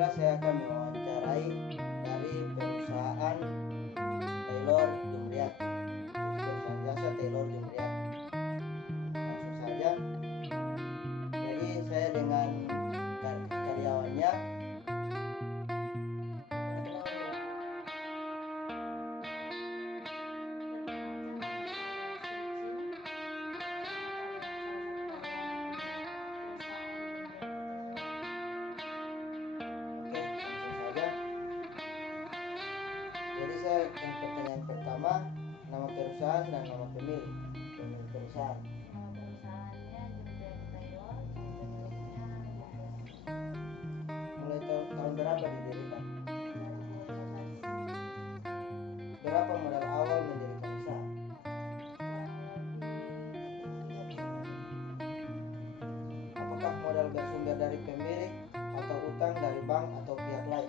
Baiklah, saya akan mewawancarai dari perusahaan Taylor Jumriyati, perusahaan jasa Taylor Jumriyati. Langsung saja. Jadi saya dengan karyawannya Jadi saya yang pertanyaan pertama, nama perusahaan dan nama pemilik perusahaan. Nama perusahaannya Jumriyati Taylor, pemiliknya Mulai tahun berapa didirikan? 2012. Berapa modal awal mendirikan usaha? Apakah modal bersumber dari pemilik atau utang dari bank atau pihak lain?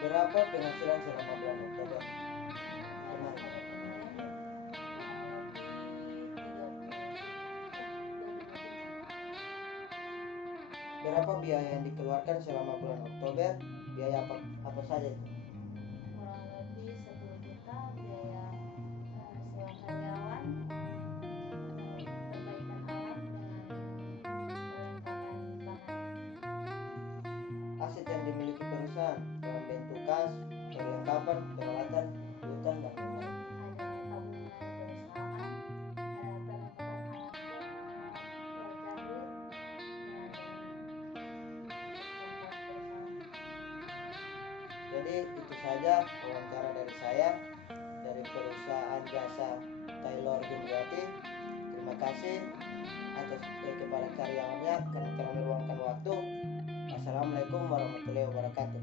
Berapa penghasilan selama bulan Oktober kemarin? Berapa biaya yang dikeluarkan selama bulan Oktober? Biaya apa saja itu? Kurang lebih 10 juta biaya sewa karyawan, perbaikan alat dengan perlengkapan bahan. Aset yang dimiliki perusahaan dalam bentuk kas, perlengkapan, peralatan, utang, dan lain-lain. Ada tabungan perusahaan, ada perlengkapan alat berjahit, Jadi itu saja wawancara dari saya dari perusahaan jasa Taylor Jumriyati. Terima kasih atas kepada karyawannya karena telah meluangkan waktu. Assalamualaikum warahmatullahi wabarakatuh.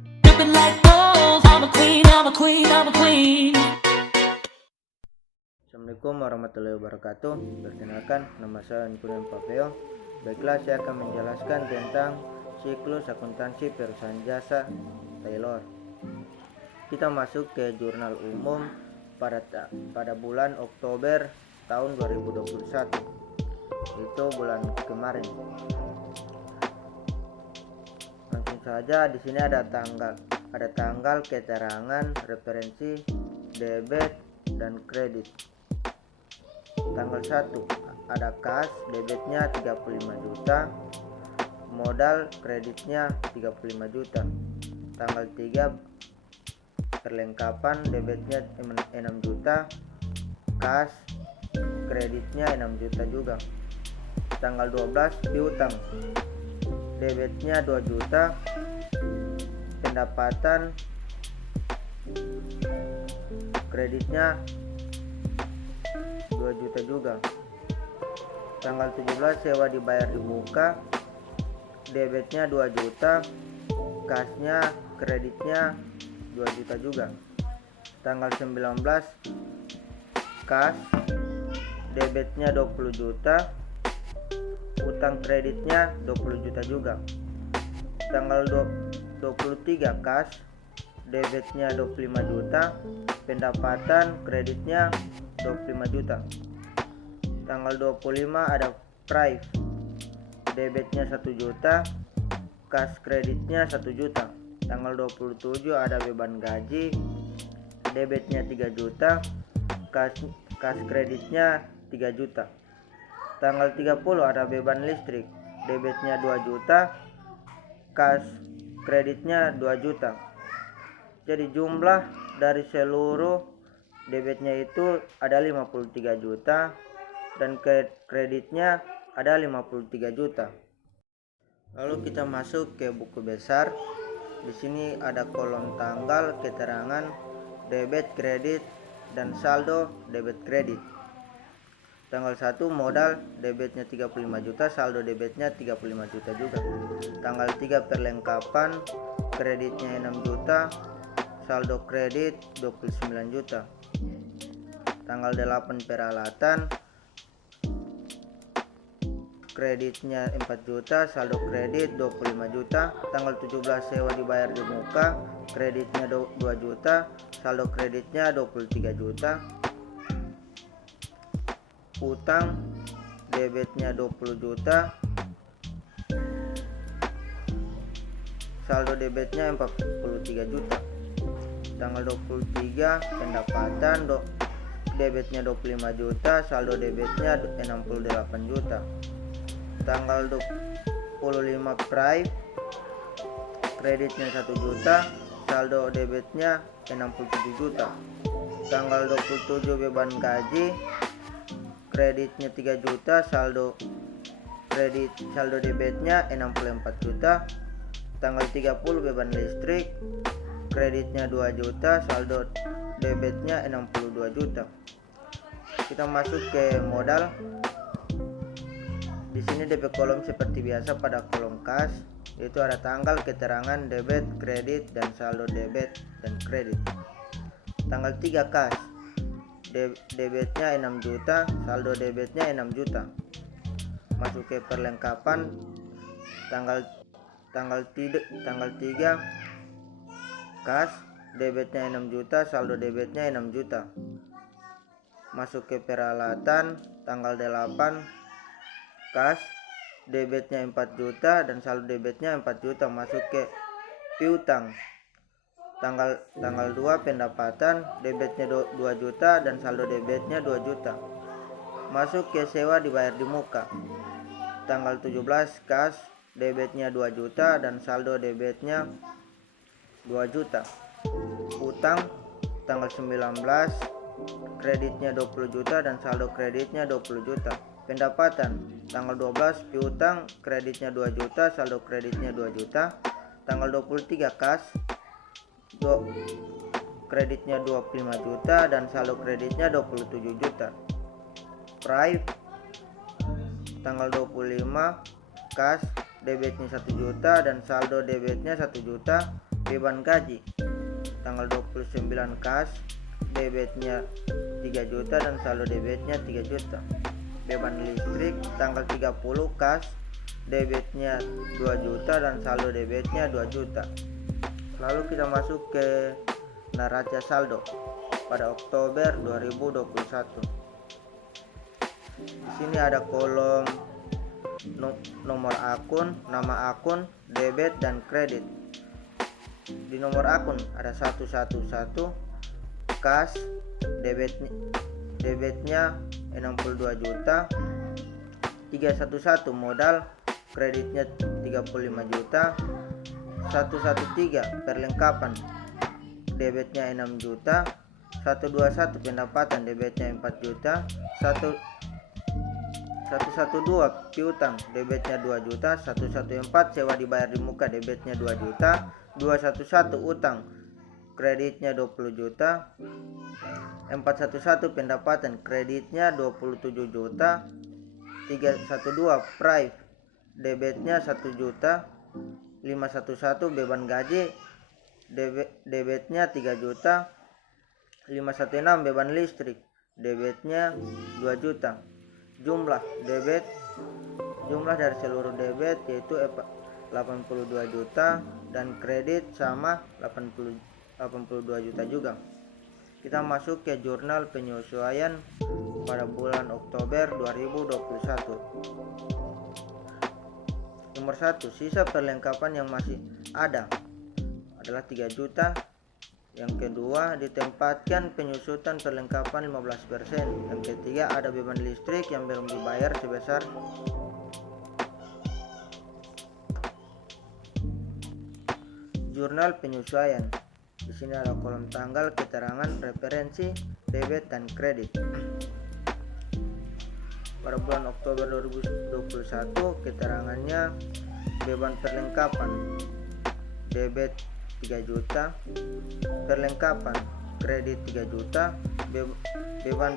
Assalamualaikum warahmatullahi wabarakatuh. Perkenalkan, nama saya Nikulian Papeo. Baiklah, saya akan menjelaskan tentang siklus akuntansi perusahaan jasa Taylor. Kita masuk ke jurnal umum pada bulan Oktober tahun 2021. Itu bulan kemarin. Langsung saja, di sini ada tanggal keterangan referensi debit dan kredit. Tanggal 1 ada kas, debitnya 35 juta, modal kreditnya 35 juta. Tanggal 3 perlengkapan, debitnya 6 juta, kas kreditnya 6 juta juga. Tanggal 12 piutang, debitnya 2 juta, pendapatan kreditnya 2 juta juga. Tanggal 17 sewa dibayar di muka, debitnya 2 juta, kasnya kreditnya 2 juta juga. Tanggal 19 kas, debitnya 20 juta, utang kreditnya 20 juta juga. Tanggal 23 kas, debitnya 25 juta, pendapatan kreditnya 25 juta. Tanggal 25 ada price, debitnya 1 juta, kas kreditnya 1 juta. Tanggal 27 ada beban gaji, debitnya 3 juta, kas kreditnya 3 juta. Tanggal 30 ada beban listrik, debitnya 2 juta, kas kreditnya 2 juta. Jadi jumlah dari seluruh debitnya itu ada 53 juta dan kreditnya ada 53 juta. Lalu kita masuk ke buku besar. Di sini ada kolom tanggal, keterangan debit, kredit, dan saldo debit kredit. Tanggal 1 modal, debitnya 35 juta, saldo debitnya 35 juta juga. Tanggal 3 perlengkapan, kreditnya 6 juta, saldo kredit 29 juta. Tanggal 8 peralatan, kreditnya 4 juta, saldo kredit 25 juta. Tanggal 17 sewa dibayar di muka, kreditnya 2 juta, saldo kreditnya 23 juta. Utang debitnya 20 juta, saldo debitnya 43 juta. Tanggal 23 pendapatan debitnya 25 juta, saldo debitnya 68 juta. Tanggal 25 Prime, kreditnya 1 juta, saldo debitnya 67 juta. Tanggal 27 beban gaji, kreditnya 3 juta, saldo debitnya 64 juta. Tanggal 30 beban listrik, kreditnya 2 juta, saldo debitnya 62 juta. Kita masuk ke modal. Di sini DP kolom seperti biasa pada kolom kas, yaitu ada tanggal, keterangan, debit, kredit, dan saldo debit dan kredit. Tanggal 3 kas, debitnya 6 juta, saldo debitnya 6 juta. Masuk ke perlengkapan. Tanggal 3 kas, debitnya 6 juta, saldo debitnya 6 juta. Masuk ke peralatan. Tanggal 8 kas, debitnya 4 juta dan saldo debitnya 4 juta. Masuk ke piutang. Tanggal 2 pendapatan, debitnya 2 juta dan saldo debitnya 2 juta. Masuk ke sewa dibayar di muka. Tanggal 17 kas, debitnya 2 juta dan saldo debitnya 2 juta. Utang tanggal 19, kreditnya 20 juta dan saldo kreditnya 20 juta. Pendapatan tanggal 12 piutang, kreditnya 2 juta, saldo kreditnya 2 juta. Tanggal 23 kas, kreditnya 25 juta dan saldo kreditnya 27 juta. Prime tanggal 25 kas, debitnya 1 juta dan saldo debitnya 1 juta. Beban gaji tanggal 29 kas, debitnya 3 juta dan saldo debitnya 3 juta. Beban listrik tanggal 30 kas, debitnya 2 juta dan saldo debitnya 2 juta. Lalu kita masuk ke neraca saldo pada Oktober 2021. Di sini ada kolom nomor akun, nama akun, debit dan kredit. Di nomor akun ada 111 kas, debitnya 62 juta. 311 modal, kreditnya 35 juta. 113 perlengkapan, debitnya 6 juta. 121 pendapatan, debitnya 4 juta. 112 piutang, debitnya 2 juta. 114 sewa dibayar di muka, debitnya 2 juta. 211 utang, kreditnya 20 juta. 411 pendapatan, kreditnya 27 juta. 312 Prime, debitnya 1 juta. 511 beban gaji, debitnya 3 juta. 516 beban listrik, debitnya 2 juta. Jumlah dari seluruh debit yaitu 82 juta dan kredit sama 82 juta juga. Kita masuk ke jurnal penyesuaian pada bulan Oktober 2021. Nomor 1, sisa perlengkapan yang masih ada adalah 3 juta. Yang kedua, ditempatkan penyusutan perlengkapan 15%. Yang ketiga, ada beban listrik yang belum dibayar sebesar jurnal penyesuaian. Di sini ada kolom tanggal, keterangan, referensi, debit dan kredit. Pada bulan Oktober 2021, keterangannya beban perlengkapan, debit 3 juta, perlengkapan, kredit 3 juta, beban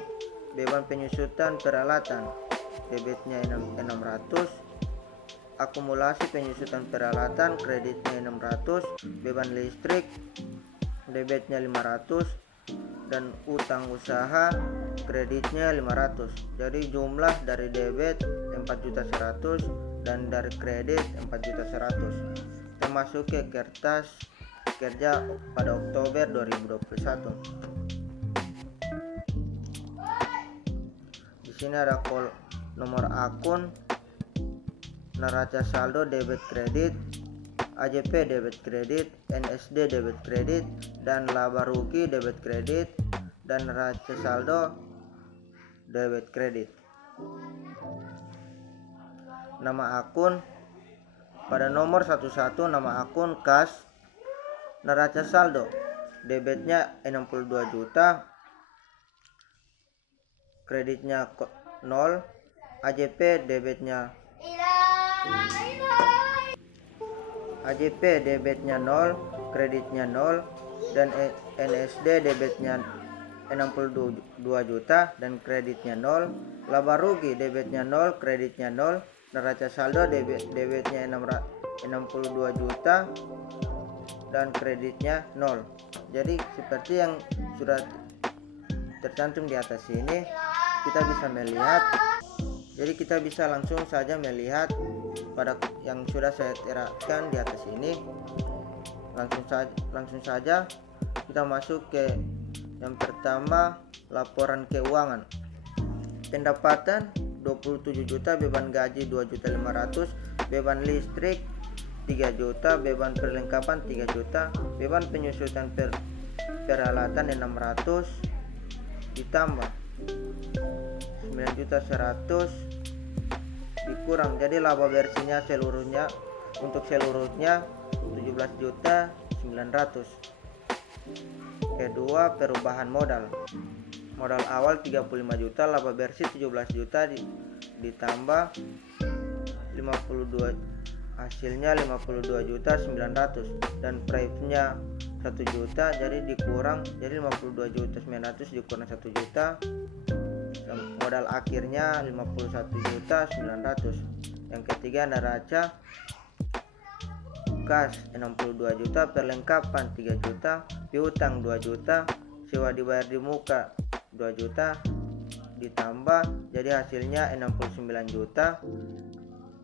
penyusutan peralatan, debitnya 600, akumulasi penyusutan peralatan, kreditnya 600, beban listrik, debitnya 500, dan utang usaha, kreditnya 500. Jadi jumlah dari debit 4.100.000 dan dari kredit 4.100.000. Kita masuk ke kertas kerja pada Oktober 2021. Di sini ada nomor akun, neraca saldo debit kredit, AJP debit kredit, NSD debit kredit, dan laba rugi debit kredit, dan neraca saldo debit kredit. Nama akun, pada nomor 11 nama akun kas, neraca saldo debitnya 62 juta, kreditnya 0, AJP debitnya 0, kreditnya 0, dan NSD debitnya 62 juta dan kreditnya 0, laba rugi debitnya 0, kreditnya 0, neraca saldo debitnya 62 juta dan kreditnya 0. Jadi seperti yang sudah tercantum di atas ini, kita bisa melihat. Jadi kita bisa langsung saja melihat pada yang sudah saya terapkan di atas ini. Langsung saja kita masuk ke yang pertama, laporan keuangan. Pendapatan 27 juta, beban gaji 2.500.000, beban listrik 3 juta, beban perlengkapan 3 juta, beban penyusutan peralatan 600, ditambah 9.100.000 dikurang, jadi laba bersihnya untuk seluruhnya 17.900.000. Kedua, perubahan modal awal 35 juta, laba bersih 17 juta ditambah 52, hasilnya 52.900.000, dan price-nya 1 juta, jadi dikurang, jadi 52.900.000 dikurang 1 juta, modal akhirnya 51.900.000. Yang ketiga, neraca kas 62 juta, perlengkapan 3 juta, piutang 2 juta, sewa dibayar di muka 2 juta ditambah, jadi hasilnya 69 juta.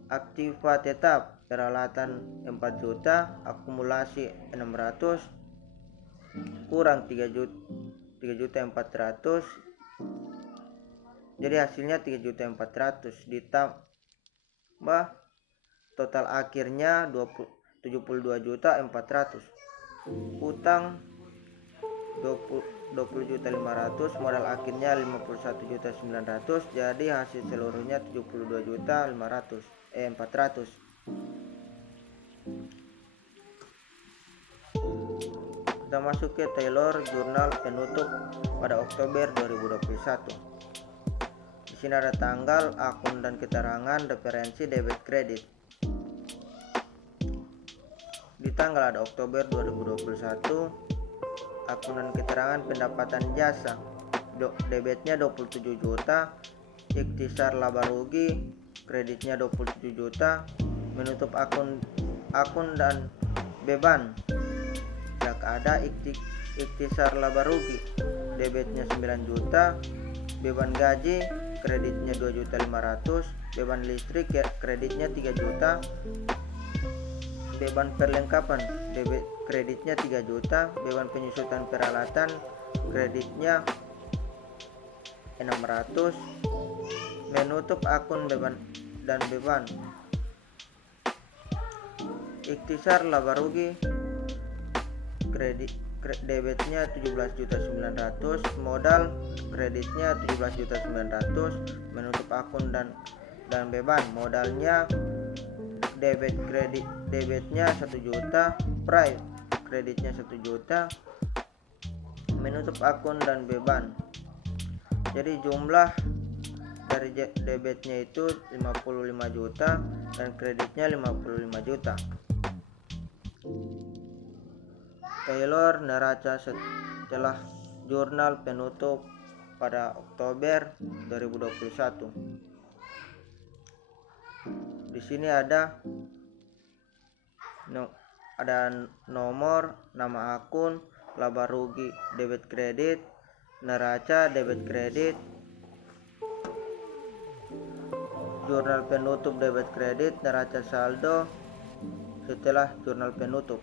Aktiva tetap peralatan 4 juta, akumulasi 600 kurang 3.400.000, jadi hasilnya 3.400.000 ditambah total akhirnya 72.400.000. Utang 20.500.000, modal akhirnya 51.900.000, jadi hasil seluruhnya 72.400.000. Kita masuk ke Taylor jurnal penutup pada Oktober 2021. Di sini ada tanggal, akun, dan keterangan referensi debit kredit. Di tanggal ada Oktober 2021, akun dan keterangan pendapatan jasa, debitnya 27 juta, ikhtisar laba rugi, kreditnya 27 juta, menutup akun dan beban. Jika ada ikhtisar laba rugi, debitnya 9 juta, beban gaji, kreditnya 2.500.000, beban listrik kreditnya 3 juta, beban perlengkapan kreditnya 3 juta, beban penyusutan peralatan kreditnya 600, menutup akun beban dan beban. Ikhtisar laba rugi, debitnya 17.900.000, modal kreditnya 17.900.000, menutup akun dan beban. Modalnya debitnya 1 juta, price kreditnya 1 juta, menutup akun dan beban. Jadi jumlah dari debitnya itu 55 juta dan kreditnya 55 juta. Taylor neraca setelah jurnal penutup pada Oktober 2021. Di sini ada nomor, nama akun, laba rugi debit kredit, neraca debit kredit, jurnal penutup debit kredit, neraca saldo setelah jurnal penutup.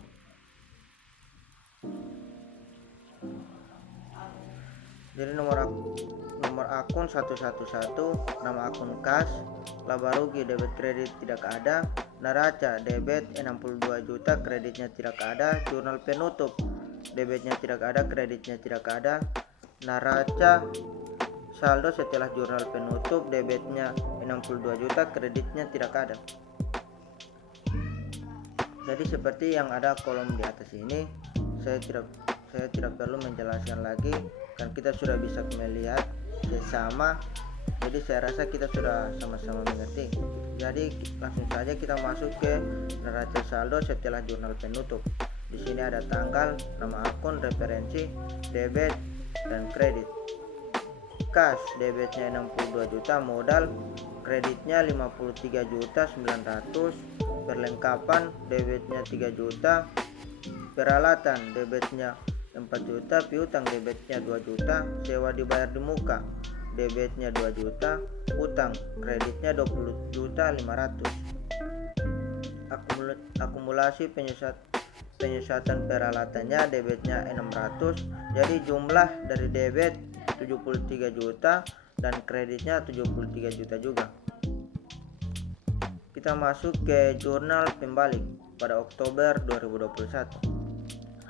Jadi nomor nomor akun 111, nama akun kas, laba rugi debit kredit tidak ada, neraca debit 62 juta kreditnya tidak ada, jurnal penutup debitnya tidak ada kreditnya tidak ada, neraca saldo setelah jurnal penutup debitnya 62 juta kreditnya tidak ada. Jadi seperti yang ada kolom di atas ini, saya tidak perlu menjelaskan lagi, kan kita sudah bisa melihat bersama. Jadi saya rasa kita sudah sama-sama mengerti. Jadi langsung saja kita masuk ke neraca saldo setelah jurnal penutup. Di sini ada tanggal, nama akun, referensi, debit dan kredit. Kas debitnya 62 juta, modal kreditnya 53 juta 900, perlengkapan debitnya 3 juta, peralatan debitnya 4 juta, piutang debitnya 2 juta, sewa dibayar di muka debitnya 2 juta, utang kreditnya 20 juta 500. Akumulasi penyusutan peralatannya debitnya 600. Jadi jumlah dari debit 73 juta dan kreditnya 73 juta juga. Kita masuk ke jurnal pembalik pada Oktober 2021.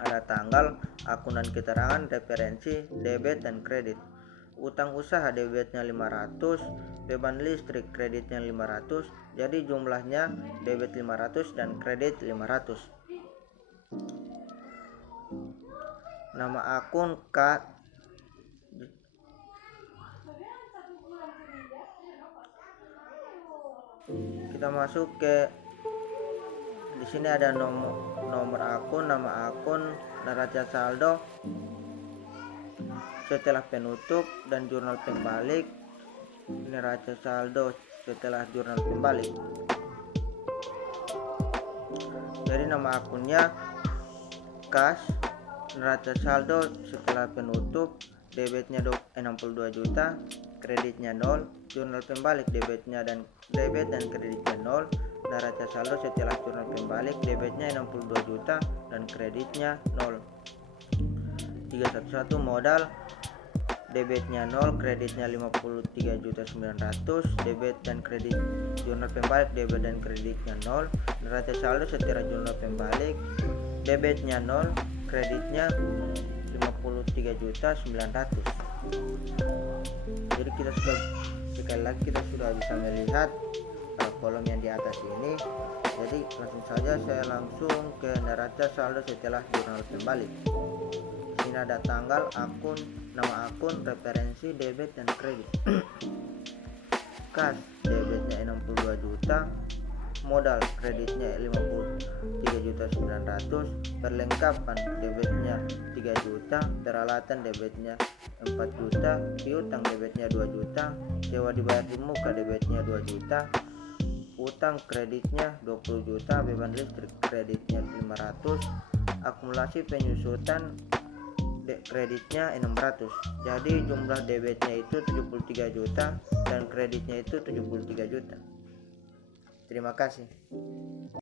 Ada tanggal, akun dan keterangan, referensi, debit dan kredit. Utang usaha debitnya 500, beban listrik kreditnya 500. Jadi jumlahnya debit 500 dan kredit 500. Nama akun kita masuk ke di sini ada nomor akun, nama akun, neraca saldo setelah penutup dan jurnal pembalik, neraca saldo setelah jurnal pembalik. Jadi nama akunnya kas, neraca saldo setelah penutup, debitnya 62 juta, kreditnya 0, jurnal pembalik debit dan kreditnya 0, neraca saldo setelah jurnal pembalik debitnya 62 juta dan kreditnya 0. 311 modal debitnya 0, kreditnya 53 juta 900, debit dan kredit jurnal pembalik debit dan kreditnya 0, neraca saldo setelah jurnal pembalik debitnya 0, kreditnya 53 juta 900. Jadi kita sudah sekali lagi kita sudah bisa melihat kolom yang di atas ini. Jadi langsung saja saya langsung ke neraca saldo setelah jurnal pembalik. Di sini ada tanggal, akun, nama akun, referensi, debit dan kredit. Kas debitnya 62 juta, modal kreditnya 53 juta 900, perlengkapan debitnya 3 juta, peralatan debitnya 4 juta, piutang debitnya 2 juta, sewa dibayar di muka debitnya 2 juta, utang kreditnya 20 juta, beban listrik kreditnya 500, akumulasi penyusutan kreditnya 600. Jadi jumlah debitnya itu 73 juta dan kreditnya itu 73 juta. Terima kasih.